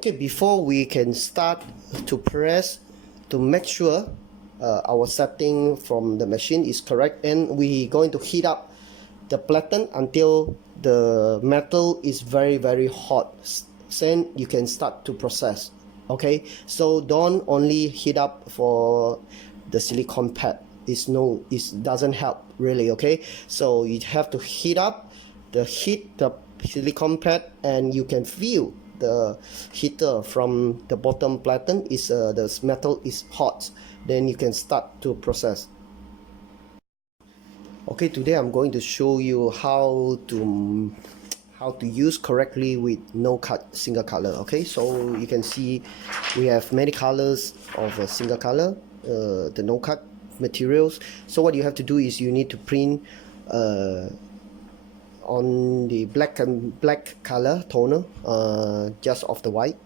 Okay, before we can start to press, to make sure our setting from the machine is correct, and we going to heat up the platen until the metal is very hot. Then you can start to process. Okay, so don't only heat up for the silicone pad. It doesn't help really. Okay, so you have to heat up the silicone pad, and you can feel the heater from the bottom platen is the metal is hot. Then you can start to process. Okay, today I'm going to show you how to use correctly with no cut single color. Okay, so you can see we have many colors of a single color, the no cut materials. So what you have to do is you need to print on the black color toner, just off the white,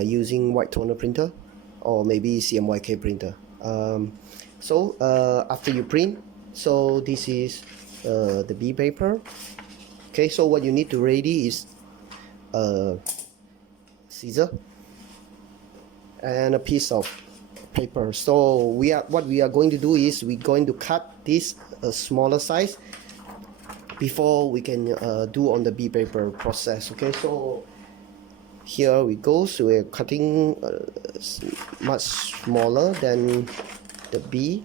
using white toner printer or maybe CMYK printer. So after you print, so this is the B paper. Okay, so what you need to ready is scissor and a piece of paper. So what we are going to do is we're going to cut this smaller size before we can do on the B paper process. Okay, so here we go. So we're cutting much smaller than the B.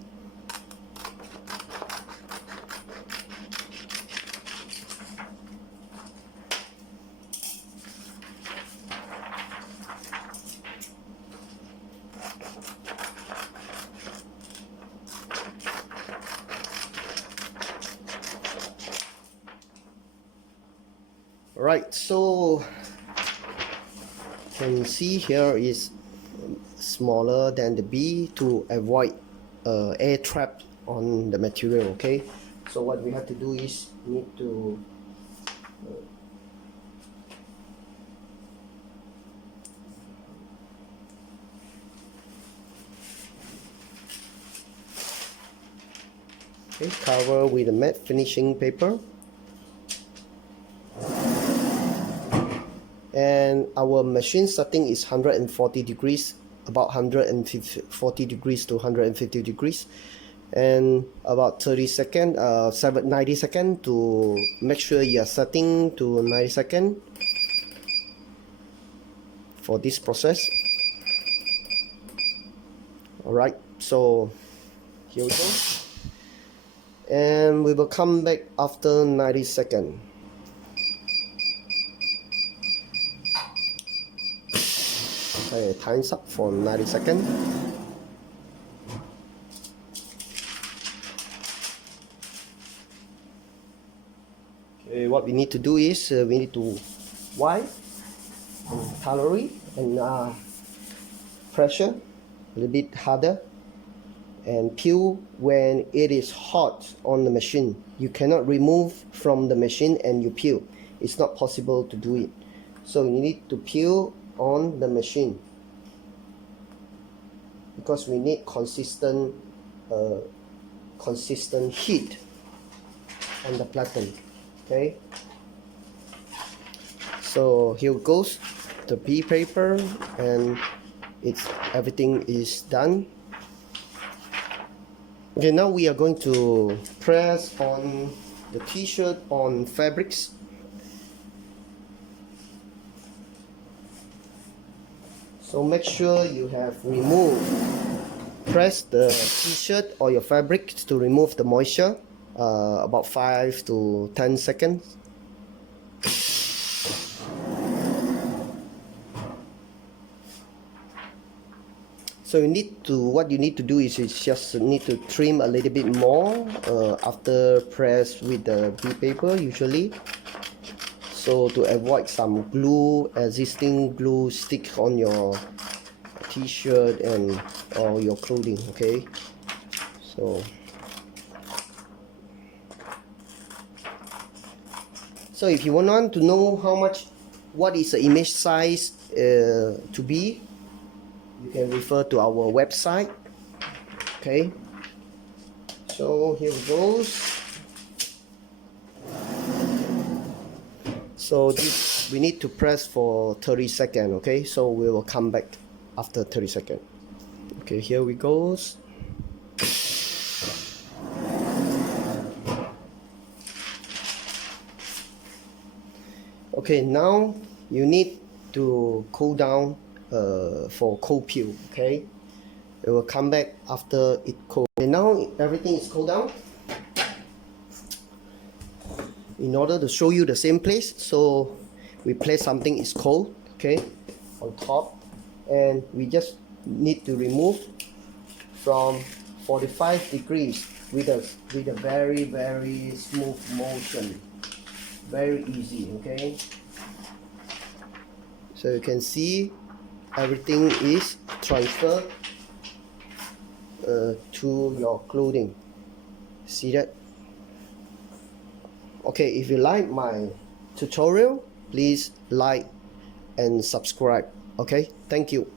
Right, so you can see here is smaller than the B to avoid air trap on the material. Okay, so what we have to do is need to cover with a matte finishing paper. And our machine setting is 140 degrees, about 140 degrees to 150 degrees, and about 90 seconds to make sure you are setting to 90 seconds for this process. Alright, so here we go, and we will come back after 90 seconds. Okay, time's up for 90 seconds. Okay, what we need to do is we need to wipe thoroughly and pressure a little bit harder and peel when it is hot on the machine. You cannot remove from the machine and you peel. It's not possible to do it. So you need to peel on the machine because we need consistent heat on the platen. Okay, so here goes the B paper, and everything is done. Okay, now we are going to press on the t-shirt on fabrics. So make sure you have press the t-shirt or your fabric to remove the moisture, about 5 to 10 seconds. So what you need to do is you just need to trim a little bit more after press with the B paper usually. So to avoid some existing glue stick on your t-shirt or your clothing. Okay, so if you want to know what is the image size to be, you can refer to our website. Okay, so here it goes. So we need to press for 30 seconds, okay? So we will come back after 30 seconds. Okay, here we go. Okay, now you need to cool down for cold peel, okay? It will come back after it cool. Okay, now everything is cooled down. In order to show you the same place, so we place something is cold, okay, on top, and we just need to remove from 45 degrees with a very smooth motion, very easy, okay. So you can see everything is transferred to your clothing. See that? Okay, if you like my tutorial, please like and subscribe. Okay, thank you.